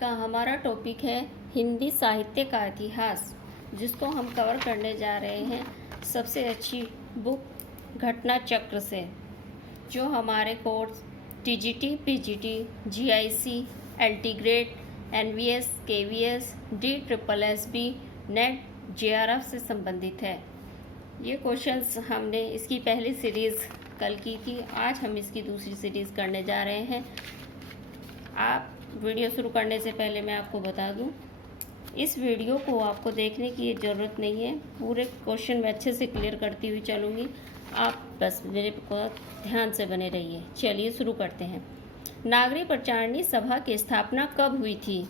का हमारा टॉपिक है हिंदी साहित्य का इतिहास, जिसको हम कवर करने जा रहे हैं सबसे अच्छी बुक घटना चक्र से, जो हमारे course TGT, PGT, GIC, LT grade, NVS, KVS, DSSB, NET, JRF से संबंधित है। ये क्वेश्चंस हमने इसकी पहली सीरीज़ कल की थी, आज हम इसकी दूसरी सीरीज़ करने जा रहे हैं। आप वीडियो शुरू करने से पहले मैं आपको बता दूं, इस वीडियो को आपको देखने की ज़रूरत नहीं है। पूरे क्वेश्चन में अच्छे से क्लियर करती हुई चलूँगी, आप बस मेरे को ध्यान से बने रहिए। चलिए शुरू करते हैं। नागरी प्रचारणी सभा की स्थापना कब हुई थी?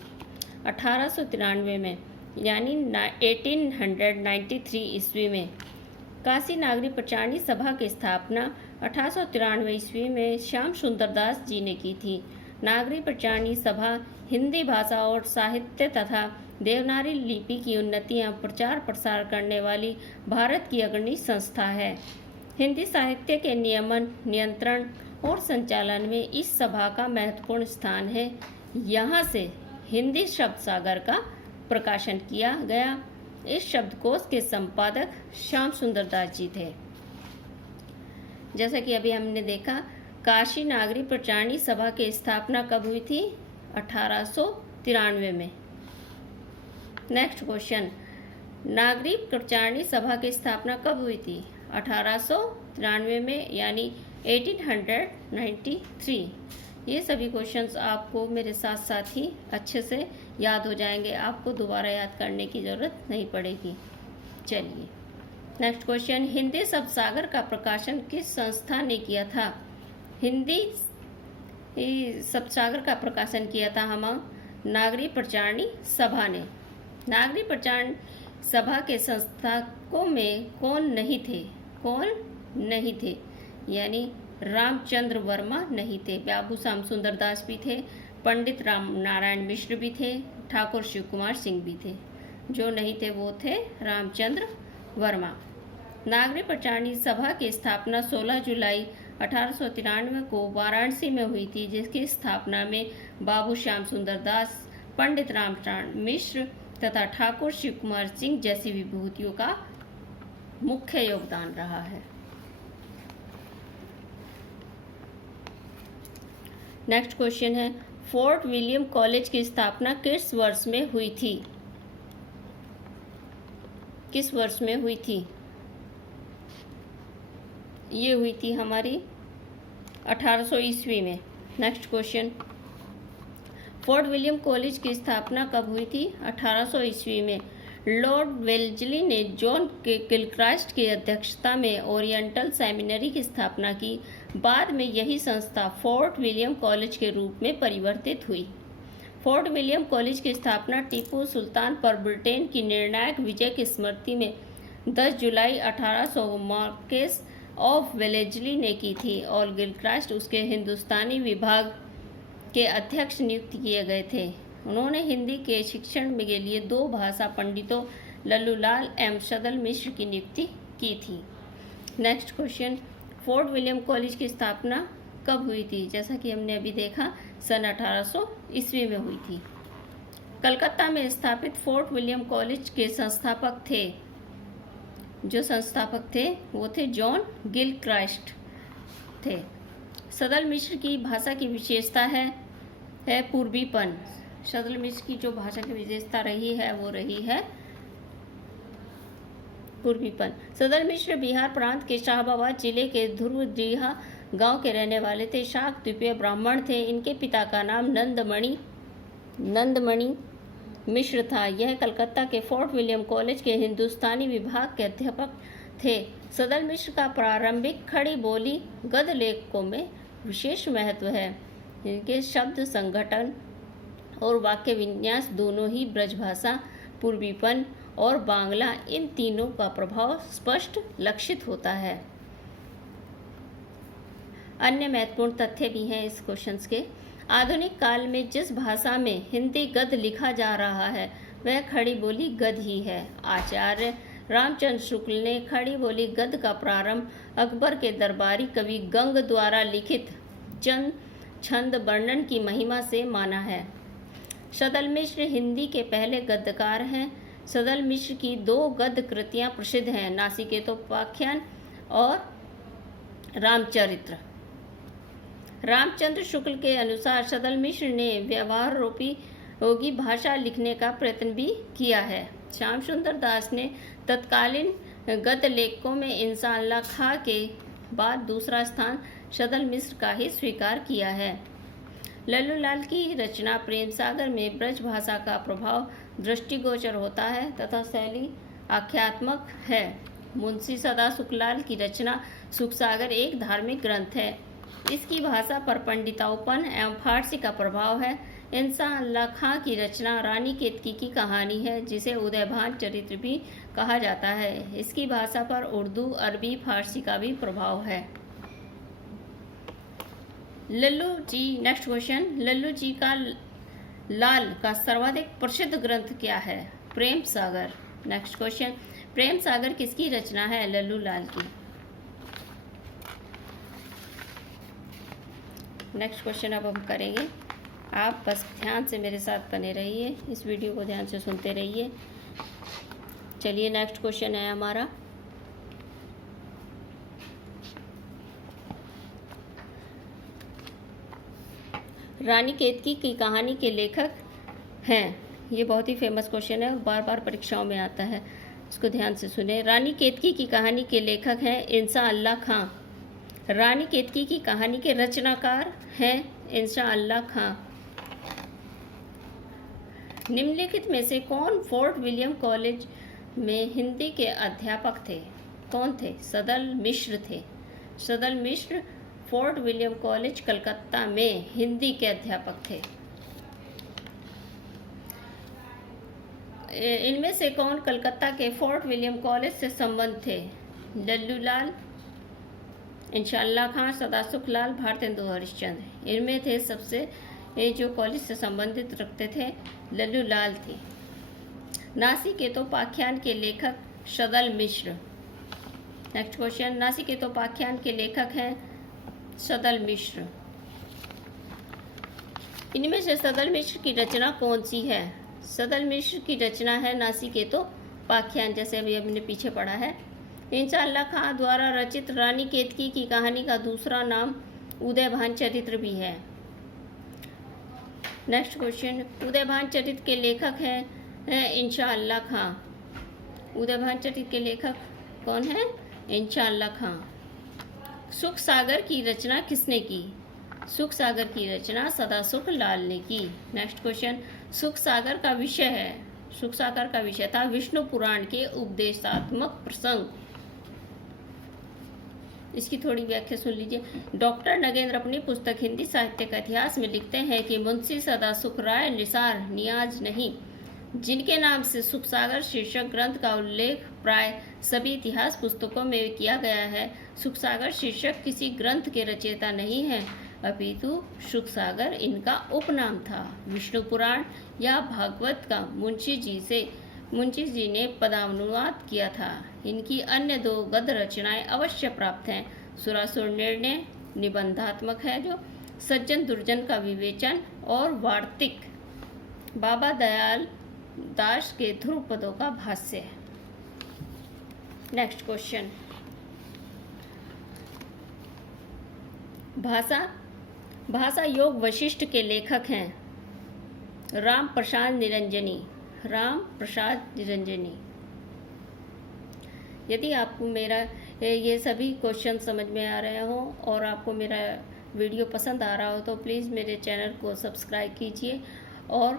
1893 में, यानी 1893 ईस्वी में। काशी नागरी प्रचारणी सभा की स्थापना 1893 ईस्वी में श्याम सुंदर दास जी ने की थी। नागरी प्रचारणी सभा हिंदी भाषा और साहित्य तथा देवनागरी लिपि की उन्नति एवं प्रचार प्रसार करने वाली भारत की अग्रणी संस्था है। हिंदी साहित्य के नियमन, नियंत्रण और संचालन में इस सभा का महत्वपूर्ण स्थान है। यहाँ से हिंदी शब्द सागर का प्रकाशन किया गया। इस शब्दकोश के संपादक श्याम सुंदर दास जी थे। जैसा कि अभी हमने देखा, काशी नागरी प्रचारणी सभा की स्थापना कब हुई थी? 1893 में। नेक्स्ट क्वेश्चन, नागरी प्रचारणी सभा की स्थापना कब हुई थी? 1893 में, यानी 1893। ये सभी क्वेश्चंस आपको मेरे साथ साथ ही अच्छे से याद हो जाएंगे, आपको दोबारा याद करने की ज़रूरत नहीं पड़ेगी। चलिए नेक्स्ट क्वेश्चन, हिंदी शब्द सागर का प्रकाशन किस संस्था ने किया था? हिंदी शब्द सागर का प्रकाशन किया था हम नागरी प्रचारणी सभा ने। नागरी प्रचारणी सभा के संस्थापकों में कौन नहीं थे? कौन नहीं थे? यानी रामचंद्र वर्मा नहीं थे, बाबू श्याम सुंदर दास भी थे, पंडित राम नारायण मिश्र भी थे, ठाकुर शिव कुमार सिंह भी थे। जो नहीं थे वो थे रामचंद्र वर्मा। नागरी प्रचारणी सभा की स्थापना 16 जुलाई 1893 को वाराणसी में हुई थी, जिसकी स्थापना में बाबू श्याम सुंदर दास, पंडित रामनारायण मिश्र तथा ठाकुर शिव कुमार सिंह जैसी विभूतियों का मुख्य योगदान रहा है। नेक्स्ट क्वेश्चन है, फोर्ट विलियम कॉलेज की स्थापना किस वर्ष में हुई थी? किस वर्ष में हुई थी? ये हुई थी हमारी 1800 ईस्वी में। Next question, fort William college की स्थापना कब हुई थी? 1800 ईस्वी में। लॉर्ड वेल्जली ने जॉन गिलक्रास्ट की अध्यक्षता में ओरिएंटल सेमिनरी की स्थापना की। बाद में यही संस्था फोर्ट विलियम कॉलेज के रूप में परिवर्तित हुई। फोर्ट विलियम कॉलेज की स्थापना टीपू सुल्तान पर ब्रिटेन की निर्णायक विजय की स्मृति में 10 जुलाई 1800 मार्केस ऑफ वेलेजली ने की थी और गिलक्रास्ट उसके हिंदुस्तानी विभाग के अध्यक्ष नियुक्त किए गए थे। उन्होंने हिंदी के शिक्षण के लिए 2 भाषा पंडितों लल्लूलाल एवं सदल मिश्र की नियुक्ति की थी। Next question, fort William college की स्थापना कब हुई थी? जैसा कि हमने अभी देखा, सन 1800 ईस्वी में हुई थी। कलकत्ता में स्थापित फोर्ट विलियम कॉलेज के संस्थापक थे, जो संस्थापक थे वो थे जॉन गिलक्रास्ट थे। सदल मिश्र की भाषा की विशेषता है पूर्वीपन। सदल मिश्र की जो भाषा की विशेषता रही है वो रही है पूर्वीपन। सदल मिश्र बिहार प्रांत के शाहबाद जिले के ध्रुवडीहा गांव के रहने वाले थे। शाक द्वीपीय ब्राह्मण थे। इनके पिता का नाम नंदमणि मिश्र था। यह कलकत्ता के फोर्ट विलियम कॉलेज के हिंदुस्तानी विभाग के अध्यापक थे। सदल मिश्र का प्रारंभिक खड़ी बोली गद्य लेखकों में विशेष महत्व है। इनके शब्द संगठन और वाक्य विन्यास दोनों ही ब्रजभाषा, पूर्वीपन और बांग्ला, इन तीनों का प्रभाव स्पष्ट लक्षित होता है। अन्य महत्वपूर्ण तथ्य भी हैं इस क्वेश्चंस के। आधुनिक काल में जिस भाषा में हिंदी गद्य लिखा जा रहा है वह खड़ी बोली गद्य ही है। आचार्य रामचंद्र शुक्ल ने खड़ी बोली गद्य का प्रारंभ अकबर के दरबारी कवि गंग द्वारा लिखित चंद छंद वर्णन की महिमा से माना है। सदल मिश्र हिंदी के पहले गद्यकार हैं। सदल मिश्र की 2 गद्य कृतियाँ प्रसिद्ध हैं, नासिकेतोपाख्यान और रामचरित्र। रामचंद्र शुक्ल के अनुसार सदल मिश्र ने व्यवहार रूपी होगी भाषा लिखने का प्रयत्न भी किया है। श्याम सुंदर दास ने तत्कालीन गद्य लेखकों में इंशाअल्लाह खां के बाद दूसरा स्थान सदल मिश्र का ही स्वीकार किया है। लल्लूलाल की रचना प्रेम सागर में ब्रज भाषा का प्रभाव दृष्टिगोचर होता है तथा शैली आख्यात्मक है। मुंशी सदा सुखलाल की रचना सुखसागर एक धार्मिक ग्रंथ है। इसकी भाषा पर पंडितापन एवं फारसी का प्रभाव है। इंशाअल्लाह खां की रचना रानी केतकी की कहानी है, जिसे उदयभान चरित्र भी कहा जाता है। इसकी भाषा पर उर्दू, अरबी, फारसी का भी प्रभाव है। लल्लू जी, नेक्स्ट क्वेश्चन, लल्लू जी का लाल का सर्वाधिक प्रसिद्ध ग्रंथ क्या है? प्रेम सागर। नेक्स्ट क्वेश्चन, प्रेम सागर किसकी रचना है? लल्लू लाल की। नेक्स्ट क्वेश्चन अब हम करेंगे। आप बस ध्यान से मेरे साथ बने रहिए, इस वीडियो को ध्यान से सुनते रहिए। चलिए नेक्स्ट क्वेश्चन है हमारा, रानी केतकी की कहानी के लेखक हैं। ये बहुत ही फेमस क्वेश्चन है, बार बार परीक्षाओं में आता है, इसको ध्यान से सुने। रानी केतकी की कहानी के लेखक हैं इंशाअल्लाह खां। रानी केतकी की कहानी के रचनाकार हैं इंशाअल्लाह खां। निम्नलिखित में से कौन फोर्ट विलियम कॉलेज में हिंदी के अध्यापक थे? कौन थे? सदल मिश्र थे। सदल मिश्र फोर्ट विलियम कॉलेज कलकत्ता में हिंदी के अध्यापक थे। इनमें से कौन कलकत्ता के फोर्ट विलियम कॉलेज से संबंध थे? लल्लूलाल, इंशाअल्लाह खां, सदा सुखलाल, भारतेंदु हरिश्चंद्र। इनमें थे सबसे जो कॉलेज से संबंधित रखते थे, लल्लूलाल थे। नासिकेतोपाख्यान के लेखक सदल मिश्र। नेक्स्ट क्वेश्चन, नासिकेतोपाख्यान के लेखक हैं सदल मिश्र। इनमें से सदल मिश्र की रचना कौन सी है? सदल मिश्र की रचना है नासिकेतोपाख्यान, जैसे अभी हमने पीछे पढ़ा है। इंशाअल्लाह खां द्वारा रचित रानी केतकी की कहानी का दूसरा नाम उदयभान चरित्र भी है। नेक्स्ट क्वेश्चन, उदयभान चरित्र के लेखक हैं इंशाअल्लाह खां। उदयभान चरित्र के लेखक कौन है? इंशाअल्लाह खां। सुख सागर की रचना किसने की? सुख सागर की रचना सदा सुख लाल ने की। नेक्स्ट क्वेश्चन, सुख सागर का विषय है, सुख सागर का विषय था विष्णु पुराण के उपदेशात्मक प्रसंग। इसकी थोड़ी व्याख्या सुन लीजिए। डॉक्टर नगेंद्र अपनी पुस्तक हिंदी साहित्य का इतिहास में लिखते हैं कि मुंशी सदा सुख राय निसार नियाज नहीं, जिनके नाम से सुख सागर शीर्षक ग्रंथ का उल्लेख प्राय सभी इतिहास पुस्तकों में किया गया है, सुख सागर शीर्षक किसी ग्रंथ के रचयिता नहीं है, अपितु सुख सागर इनका उपनाम था। विष्णु पुराण या भागवत का मुंशी जी ने पदानुवाद किया था। इनकी अन्य 2 गद्य रचनाएं अवश्य प्राप्त हैं। सुरासुर निर्णय निबंधात्मक है, जो सज्जन दुर्जन का विवेचन, और वार्तिक बाबा दयाल दास के ध्रुव पदों का भाष्य है। नेक्स्ट क्वेश्चन, भाषा योग वशिष्ठ के लेखक हैं राम प्रसाद निरंजनी। राम प्रसाद निरंजनी। यदि आपको मेरा ये सभी क्वेश्चन समझ में आ रहे हो और आपको मेरा वीडियो पसंद आ रहा हो तो प्लीज़ मेरे चैनल को सब्सक्राइब कीजिए और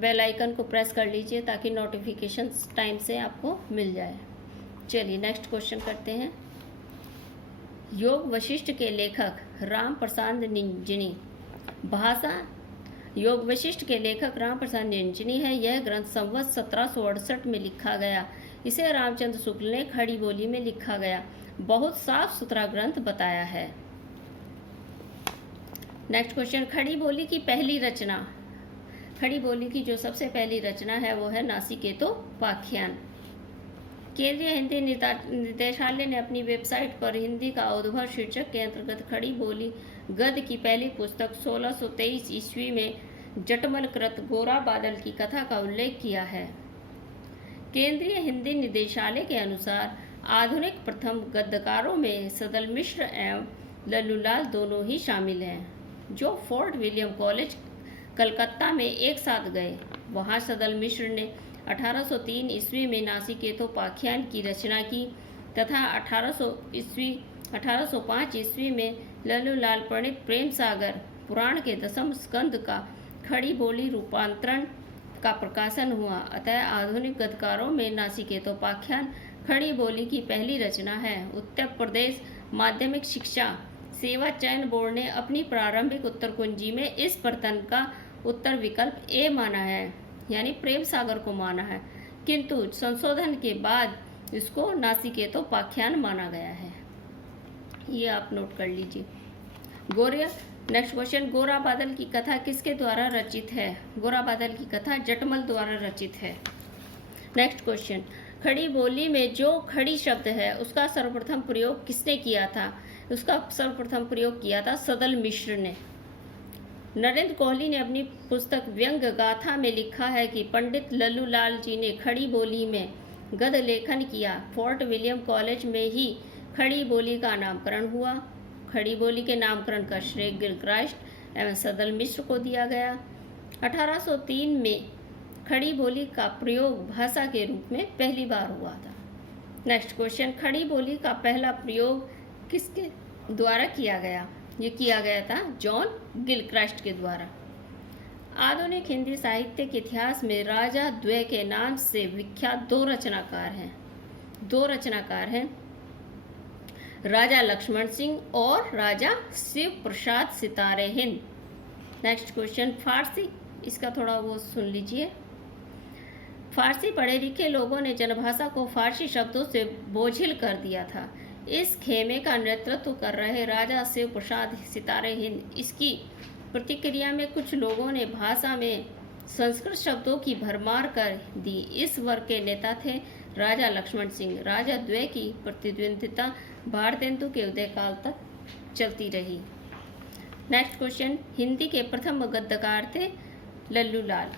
बेल आइकन को प्रेस कर लीजिए ताकि नोटिफिकेशन टाइम से आपको मिल जाए। चलिए नेक्स्ट क्वेश्चन करते हैं। योग वशिष्ठ के लेखक राम प्रसाद निरंजनी। भाषा योग वशिष्ठ के लेखक राम प्रसाद निरंजनी है। यह ग्रंथ संवत 1768 में लिखा गया। इसे रामचंद्र शुक्ल ने खड़ी बोली में लिखा गया। बहुत साफ सुथरा ग्रंथ बताया है। नेक्स्ट क्वेश्चन, खड़ी बोली की पहली रचना। खड़ी बोली की जो सबसे पहली रचना है वो है नासिकेतोपाख्यान। केंद्रीय हिंदी निदेशालय ने अपनी वेबसाइट पर हिंदी का उद्भव शीर्षक के अंतर्गत खड़ी बोली गद्य की पहली पुस्तक 1623 ईस्वी में जटमल कृत गोरा बादल की कथा का उल्लेख किया है। केंद्रीय हिंदी निदेशालय के अनुसार आधुनिक प्रथम गद्यकारों में सदल मिश्र एवं लल्लूलाल दोनों ही शामिल हैं, जो फोर्ट विलियम कॉलेज कलकत्ता में एक साथ गए। वहां सदल मिश्र ने 1803 ईस्वी में नासिकेतोपाख्यान की रचना की तथा 1805 ईस्वी में लल्लूलाल प्रणीत प्रेम सागर पुराण के 10वें स्कंद का खड़ी बोली रूपांतरण का प्रकाशन हुआ। अतः आधुनिक गद्यकारों में नासिकेतोपाख्यान खड़ी बोली की पहली रचना है। उत्तर प्रदेश माध्यमिक शिक्षा सेवा चयन बोर्ड ने अपनी प्रारंभिक उत्तर कुंजी में इस प्रश्न का उत्तर विकल्प ए माना है, यानी प्रेम सागर को माना है, किंतु संशोधन के बाद इसको नासिकेतोपाख्यान माना गया है। ये आप नोट कर लीजिए। नेक्स्ट क्वेश्चन, गोरा बादल की कथा किसके द्वारा रचित है? गोरा बादल की कथा जटमल द्वारा रचित है। नेक्स्ट क्वेश्चन, खड़ी बोली में जो खड़ी शब्द है उसका सर्वप्रथम प्रयोग किसने किया था? उसका सर्वप्रथम प्रयोग किया था सदल मिश्र ने। नरेंद्र कोहली ने अपनी पुस्तक व्यंग गाथा में लिखा है कि पंडित लल्लूलाल जी ने खड़ी बोली में गद्य लेखन किया। फोर्ट विलियम कॉलेज में ही खड़ी बोली का नामकरण हुआ। खड़ी बोली के नामकरण का श्रेय गिलक्रास्ट एवं सदल मिश्र को दिया गया। 1803 में खड़ी बोली का प्रयोग भाषा के रूप में पहली बार हुआ था। नेक्स्ट क्वेश्चन, खड़ी बोली का पहला प्रयोग किसके द्वारा किया गया? ये किया गया था जॉन गिलक्रास्ट के द्वारा। आधुनिक हिंदी साहित्य के इतिहास में राजा द्वय के नाम से विख्यात दो रचनाकार हैं, राजा लक्ष्मण सिंह और राजा शिव प्रसाद सितारे हिंद। नेक्स्ट क्वेश्चन, फारसी, इसका थोड़ा वो सुन लीजिए। फारसी पढ़े लिखे लोगों ने जनभाषा को फारसी शब्दों से बोझिल कर दिया था। इस खेमे का नेतृत्व कर रहे राजा शिव प्रसाद सितारे हिंद, इसकी प्रतिक्रिया में कुछ लोगों ने भाषा में संस्कृत शब्दों की भरमार कर दी। इस वर्ग के नेता थे राजा लक्ष्मण सिंह। राजा द्वय की प्रतिद्वंदिता भारतेंदु के उदय काल तक चलती रही। नेक्स्ट क्वेश्चन, हिंदी के प्रथम गद्यकार थे लल्लूलाल।